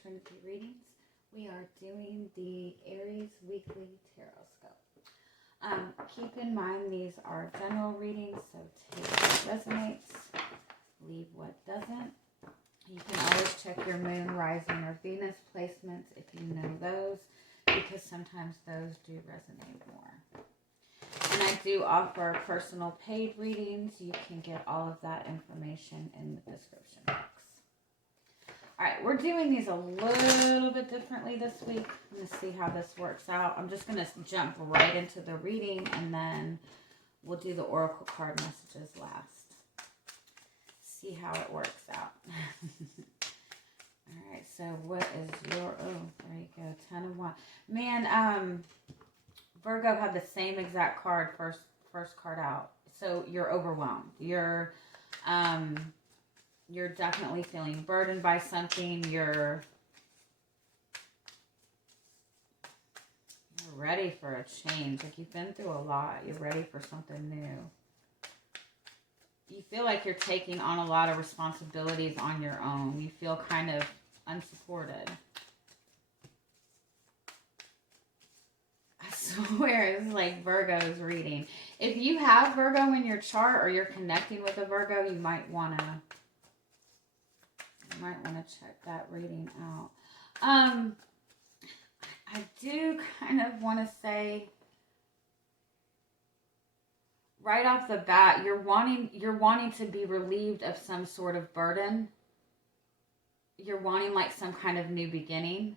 Trinity Readings. We are doing the Aries Weekly Tarotscope. Keep in mind these are general readings, so take what resonates, leave what doesn't. You can always check your moon, rising, or Venus placements if you know those, because sometimes those do resonate more. And I do offer personal paid readings. You can get all of that information in the description box. Alright, we're doing these a little bit differently this week. I'm going to see how this works out. I'm just going to jump right into the reading, and then we'll do the oracle card messages last. See how it works out. Alright, so what is your... Oh, there you go. 10 of Wands. Man, Virgo had the same exact card first card out. So you're overwhelmed. You're definitely feeling burdened by something. You're ready for a change. Like, you've been through a lot. You're ready for something new. You feel like you're taking on a lot of responsibilities on your own. You feel kind of unsupported. I swear, this is like Virgo's reading. If you have Virgo in your chart, or you're connecting with a Virgo, you might want to check that reading out. I do kind of want to say, right off the bat, you're wanting to be relieved of some sort of burden. You're wanting like some kind of new beginning.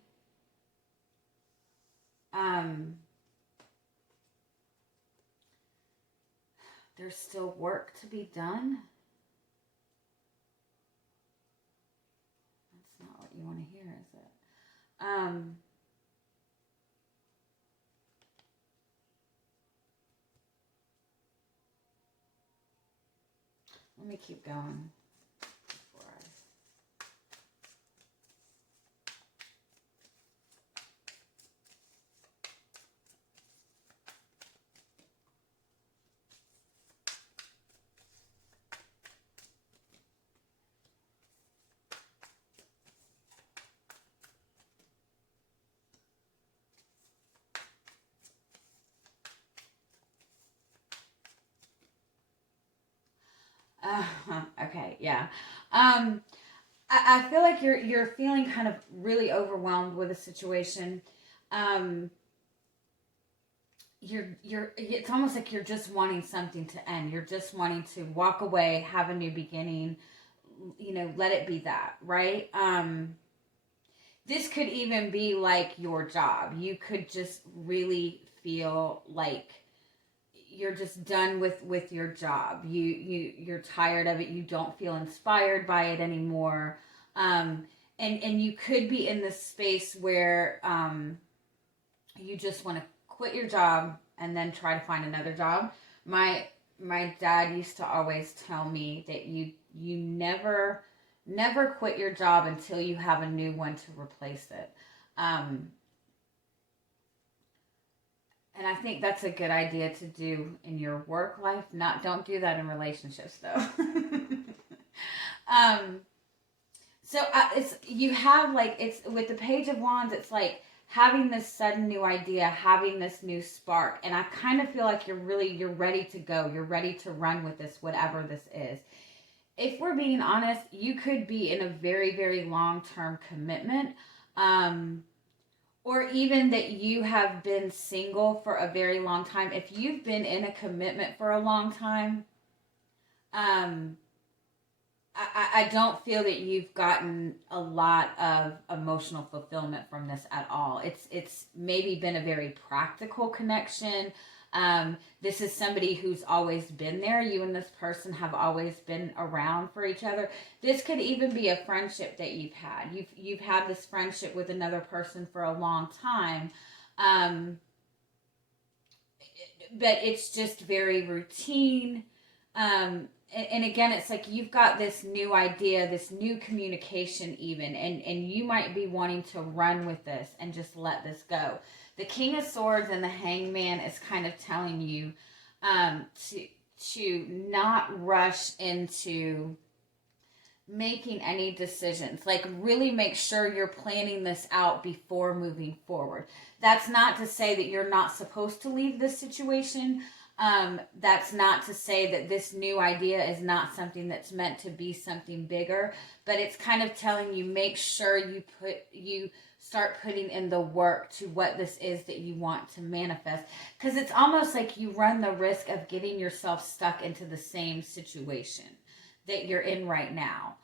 There's still work to be done. That's not what you want to hear, is it? Let me keep going before I... Okay, yeah. I feel like you're feeling kind of really overwhelmed with a situation. It's almost like you're just wanting something to end. You're just wanting to walk away, have a new beginning, let it be that, right? This could even be like your job. You could just really feel like you're just done with your job. You're tired of it. You don't feel inspired by it anymore. And you could be in this space where you just want to quit your job and then try to find another job. My dad used to always tell me that you never quit your job until you have a new one to replace it. And I think that's a good idea to do in your work life. Don't do that in relationships, though. It's with the Page of Wands, it's like having this sudden new idea, having this new spark. And I kind of feel like you're ready to go. You're ready to run with this, whatever this is. If we're being honest, you could be in a very, very long-term commitment. Or even that you have been single for a very long time. If you've been in a commitment for a long time, I don't feel that you've gotten a lot of emotional fulfillment from this at all. It's maybe been a very practical connection. This is somebody who's always been there. You and this person have always been around for each other. This could even be a friendship that you've had. You've had this friendship with another person for a long time. But it's just very routine. And again, it's like you've got this new idea, this new communication even, and you might be wanting to run with this and just let this go. The King of Swords and the Hangman is kind of telling you to not rush into making any decisions. Like, really make sure you're planning this out before moving forward. That's not to say that you're not supposed to leave this situation. That's not to say that this new idea is not something that's meant to be something bigger, but it's kind of telling you, make sure you start putting in the work to what this is that you want to manifest, because it's almost like you run the risk of getting yourself stuck into the same situation that you're in right now,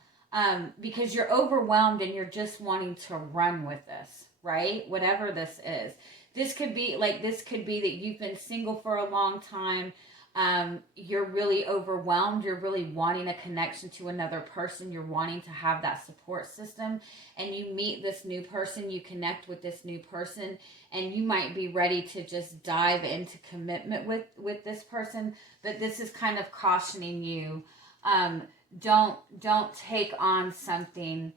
because you're overwhelmed and you're just wanting to run with this, right? Whatever this is. This could be that you've been single for a long time. You're really overwhelmed. You're really wanting a connection to another person. You're wanting to have that support system, and you meet this new person, you connect with this new person, and you might be ready to just dive into commitment with this person. But this is kind of cautioning you. Don't take on something,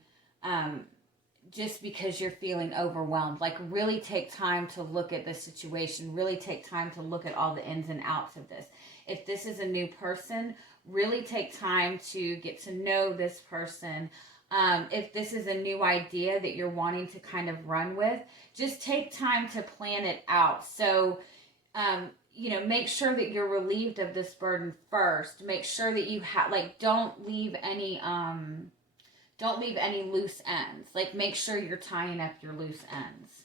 just because you're feeling overwhelmed. Like, really take time to look at the situation. Really take time to look at all the ins and outs of this. If this is a new person, really take time to get to know this person. If this is a new idea that you're wanting to kind of run with, just take time to plan it out. So, make sure that you're relieved of this burden first. Make sure that you don't leave any loose ends. Like, make sure you're tying up your loose ends.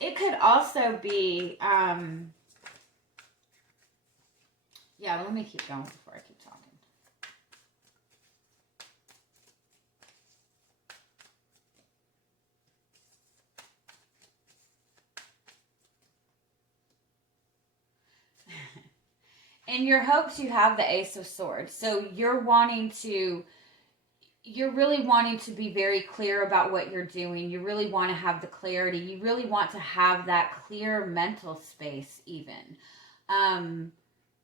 It could also be, let me keep going before I keep talking. In your hopes, you have the Ace of Swords. So you're really wanting to be very clear about what you're doing. You really want to have the clarity. You really want to have that clear mental space even.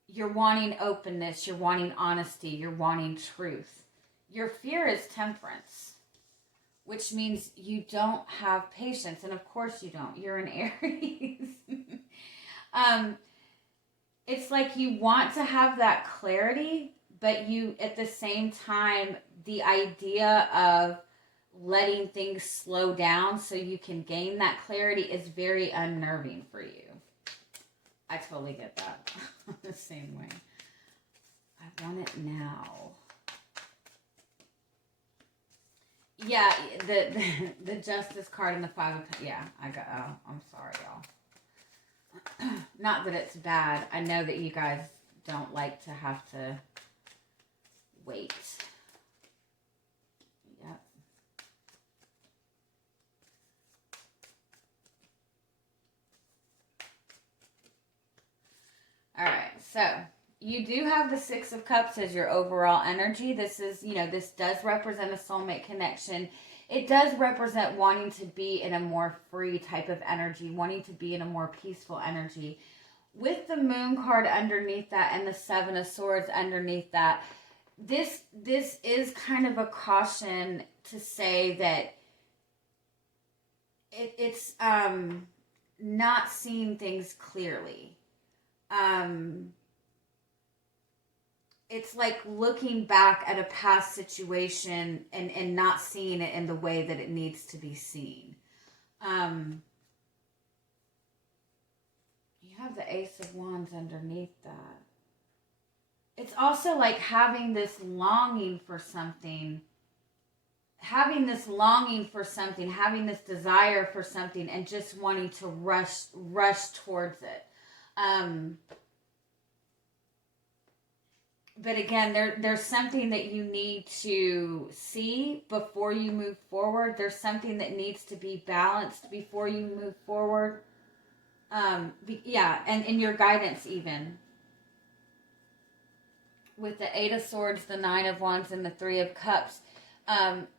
You're wanting openness. You're wanting honesty. You're wanting truth. Your fear is temperance, which means you don't have patience. And of course you don't. You're an Aries. It's like you want to have that clarity, but you, at the same time, the idea of letting things slow down so you can gain that clarity is very unnerving for you. I totally get that. The same way. I want it now. Yeah, the Justice card and the Five of Pentacles. Yeah, I'm sorry, y'all. Not that it's bad. I know that you guys don't like to have to wait. Yep. All right, so you do have the Six of Cups as your overall energy. This is, this does represent a soulmate connection. It does represent wanting to be in a more free type of energy, wanting to be in a more peaceful energy. With the Moon card underneath that and the Seven of Swords underneath that, this is kind of a caution to say that it's not seeing things clearly. It's like looking back at a past situation and not seeing it in the way that it needs to be seen. You have the Ace of Wands underneath that. It's also like having this longing for something, having this desire for something, and just wanting to rush towards it. But again, there's something that you need to see before you move forward. There's something that needs to be balanced before you move forward. And in your guidance even. With the Eight of Swords, the Nine of Wands, and the Three of Cups.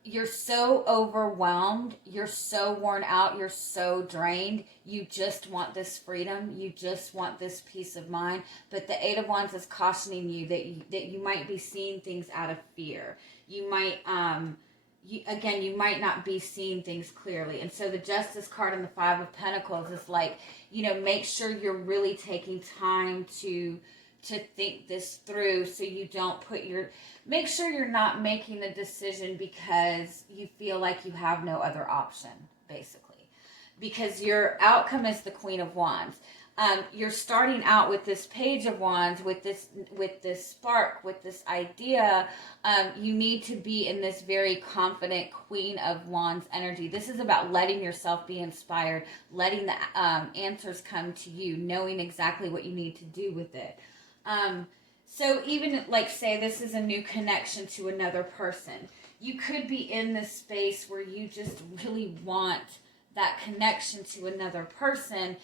You're so overwhelmed, you're so worn out, you're so drained, you just want this freedom, you just want this peace of mind. But the Eight of Wands is cautioning you that you might be seeing things out of fear. You might you might not be seeing things clearly. And so the Justice card and the Five of Pentacles is like, make sure you're really taking time to to think this through, so you don't make sure you're not making a decision because you feel like you have no other option, basically. Because your outcome is the Queen of Wands. You're starting out with this Page of Wands, with this spark, with this idea. You need to be in this very confident Queen of Wands energy. This is about letting yourself be inspired, letting the answers come to you, knowing exactly what you need to do with it. So even like, say this is a new connection to another person. You could be in this space where you just really want that connection to another person.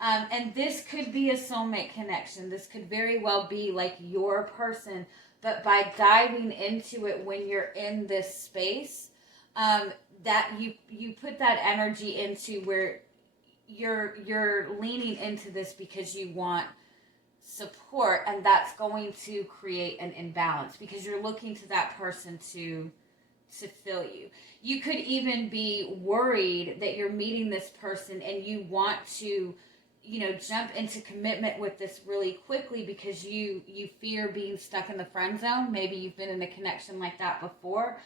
And this could be a soulmate connection. This could very well be like your person. But by diving into it when you're in this space, that you put that energy into where you're leaning into this because you want support, and that's going to create an imbalance because you're looking to that person to fill you. You could even be worried that you're meeting this person and you want to, jump into commitment with this really quickly because you fear being stuck in the friend zone. Maybe you've been in a connection like that before.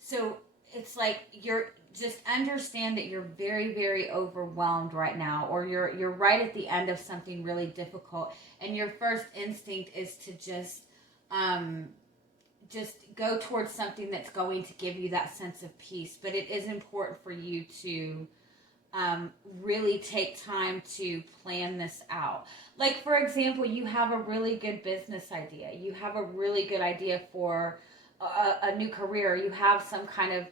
So it's like just understand that you're very, very overwhelmed right now, or you're right at the end of something really difficult, and your first instinct is to just go towards something that's going to give you that sense of peace. But it is important for you to really take time to plan this out. Like, for example, you have a really good business idea. You have a really good idea for a new career. You have some kind of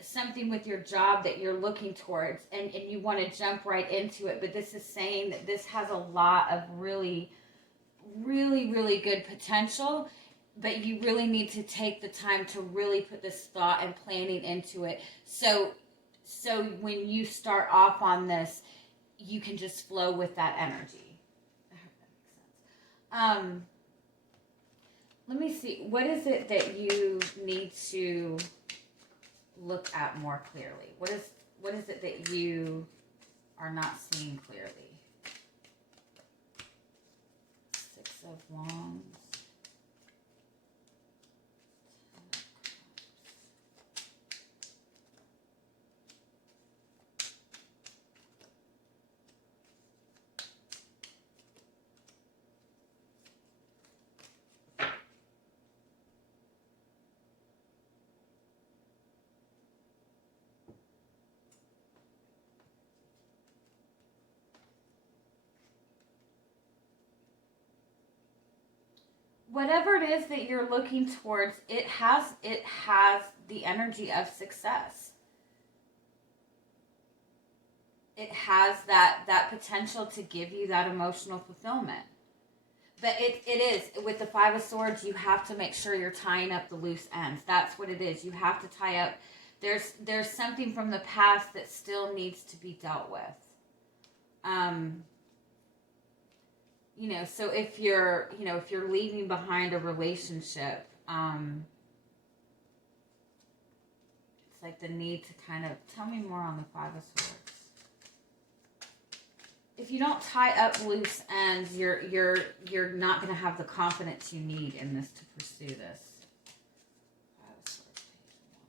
something with your job that you're looking towards, and you want to jump right into it. But this is saying that this has a lot of really, really, really good potential, but you really need to take the time to really put this thought and planning into it. So when you start off on this, you can just flow with that energy. I hope that makes sense. Let me see. What is it that you need to look at more clearly? What is it that you are not seeing clearly? Six of Wands. Whatever it is that you're looking towards, it has the energy of success. It has that potential to give you that emotional fulfillment. But it is, with the Five of Swords, you have to make sure you're tying up the loose ends. That's what it is. You have to tie up. There's something from the past that still needs to be dealt with. So if you're leaving behind a relationship, it's like the need to kind of, tell me more on the Five of Swords. If you don't tie up loose ends, you're not going to have the confidence you need in this to pursue this. Five of Swords, Page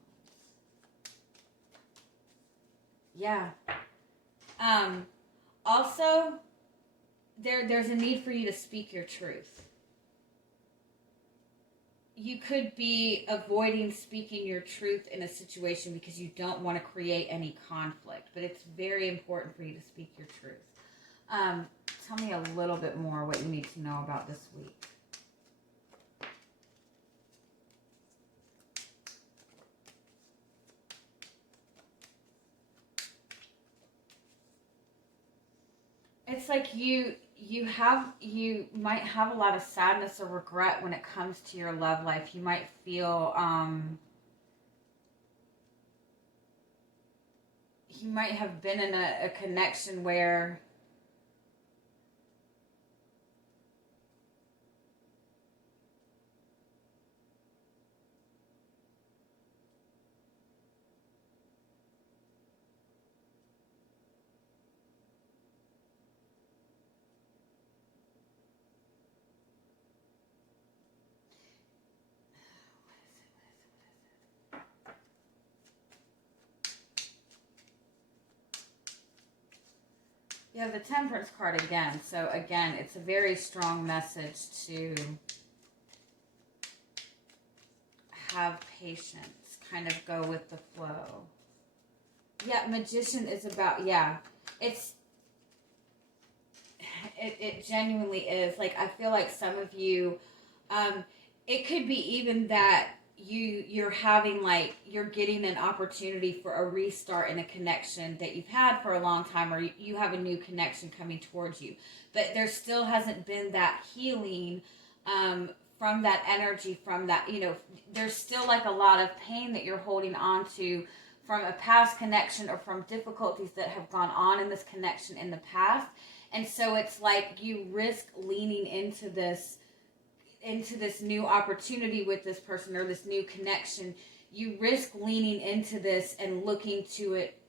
of Wands. Yeah. Also, there's a need for you to speak your truth. You could be avoiding speaking your truth in a situation because you don't want to create any conflict, but it's very important for you to speak your truth. Tell me a little bit more what you need to know about this week. It's like you might have a lot of sadness or regret when it comes to your love life. You might feel you might have been in a connection where You have the Temperance card again. So again, it's a very strong message to have patience, kind of go with the flow. Yeah, Magician is about, yeah, it genuinely is. Like, I feel like some of you, it could be even that you're having, like, you're getting an opportunity for a restart in a connection that you've had for a long time, or you have a new connection coming towards you, but there still hasn't been that healing from that energy, from that, you know, there's still like a lot of pain that you're holding on to from a past connection, or from difficulties that have gone on in this connection in the past. And so it's like you risk leaning into this new opportunity with this person, or this new connection. You risk leaning into this and looking to it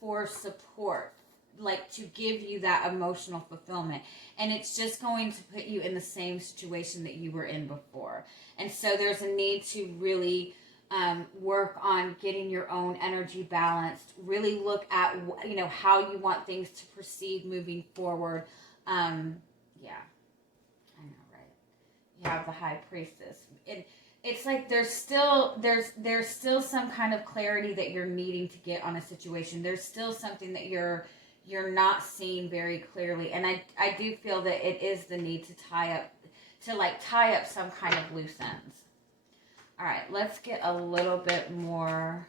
for support, like to give you that emotional fulfillment. And it's just going to put you in the same situation that you were in before. And so there's a need to really work on getting your own energy balanced. Really look at, you know, how you want things to proceed moving forward. Yeah, I know, right? You have the High Priestess. It's like there's still some kind of clarity that you're needing to get on a situation. There's still something that you're not seeing very clearly, and I do feel that it is the need to tie up some kind of loose ends. All right, let's get a little bit more.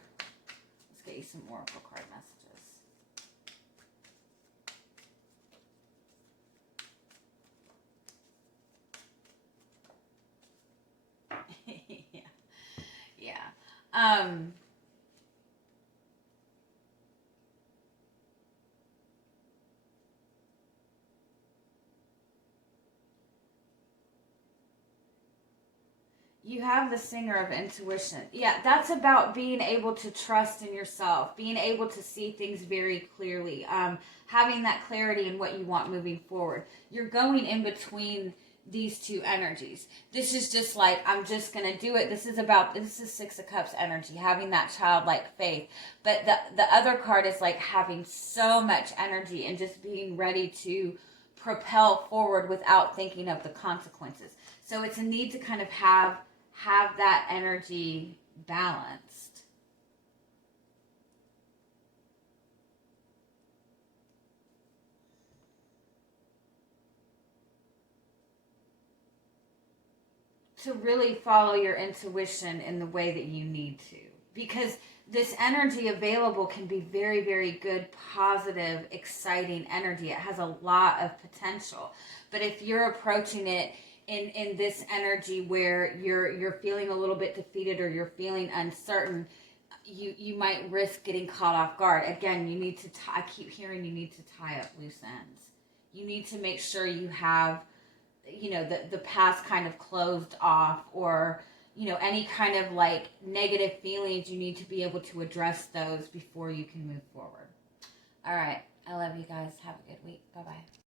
Let's get you some oracle card messages. Yeah. You have the Singer of Intuition. Yeah, that's about being able to trust in yourself, being able to see things very clearly, having that clarity in what you want moving forward. You're going in between these two energies. This is just like, I'm just going to do it. This is Six of Cups energy, having that childlike faith. But the other card is like having so much energy and just being ready to propel forward without thinking of the consequences. So it's a need to kind of have that energy balanced. To really follow your intuition in the way that you need to. Because this energy available can be very, very good, positive, exciting energy. It has a lot of potential. But if you're approaching it in this energy where you're feeling a little bit defeated, or you're feeling uncertain, you might risk getting caught off guard. Again, you need to I keep hearing you need to tie up loose ends. You need to make sure you have, you know, the past kind of closed off, or, you know, any kind of like negative feelings. You need to be able to address those before you can move forward. All right, I love you guys. Have a good week. Bye-bye.